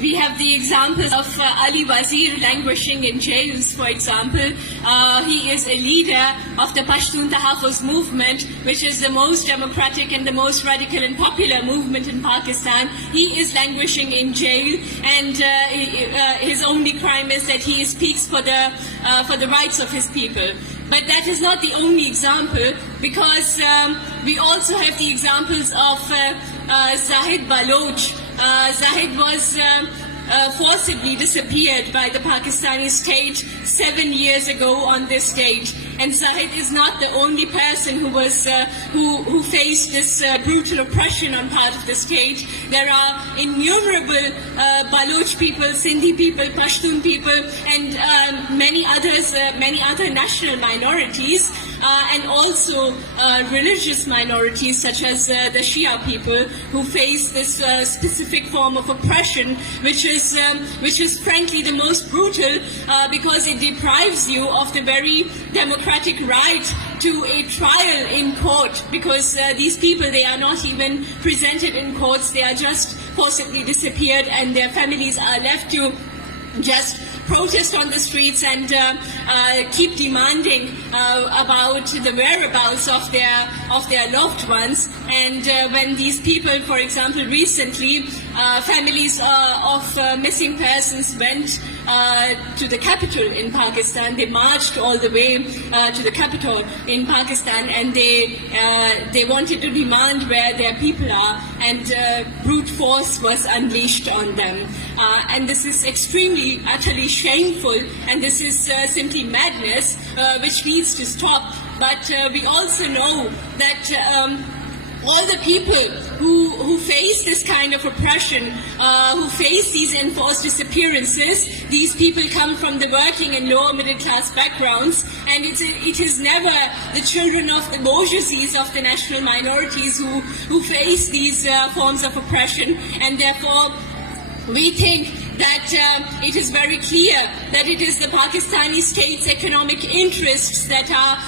We have the examples of Ali Wazir languishing in jails, for example. He is a leader of the Pashtun Tahaffuz movement, which is the most democratic and the most radical and popular movement in Pakistan. He is languishing in jail, and his only crime is that he speaks for the rights of his people. But that is not the only example, because we also have the examples of Zahid Baloch. Zahid was forcibly disappeared by the Pakistani state 7 years ago on this date. And Zahid is not the only person who faced this brutal oppression on part of the state. There are innumerable Baloch people, Sindhi people, Pashtun people, and many other national minorities, and also religious minorities such as the Shia people, who face this specific form of oppression, which is frankly the most brutal, because it deprives you of the very democratic right to a trial in court, because these people, they are not even presented in courts, they are just forcibly disappeared, and their families are left to just protest on the streets and keep demanding about the whereabouts of their loved ones. And when these people, for example, recently, families of missing persons went to the capital in Pakistan. They marched all the way to the capital in Pakistan, and they wanted to demand where their people are, and brute force was unleashed on them. And this is extremely, utterly shameful, and this is simply madness, which needs to stop. But we also know that all the people who face this kind of oppression, who face these enforced disappearances, these people come from the working and lower middle class backgrounds, and it is never the children of the bourgeoisies, of the national minorities who face these forms of oppression. And therefore we think that it is very clear that it is the Pakistani state's economic interests that are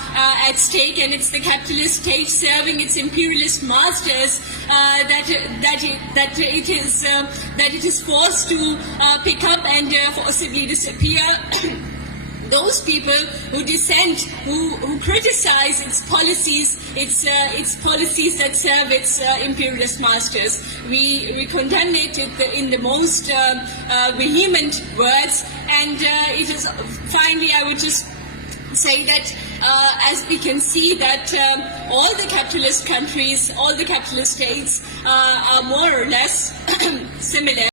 at stake, and it's the capitalist state serving its imperialist masters that it is forced to pick up and forcibly disappear. Those people who dissent, who criticize its policies that serve its imperialist masters. We condemn it in the most vehement words, and it is finally, I would just say that as we can see that all the capitalist countries, all the capitalist states are more or less similar.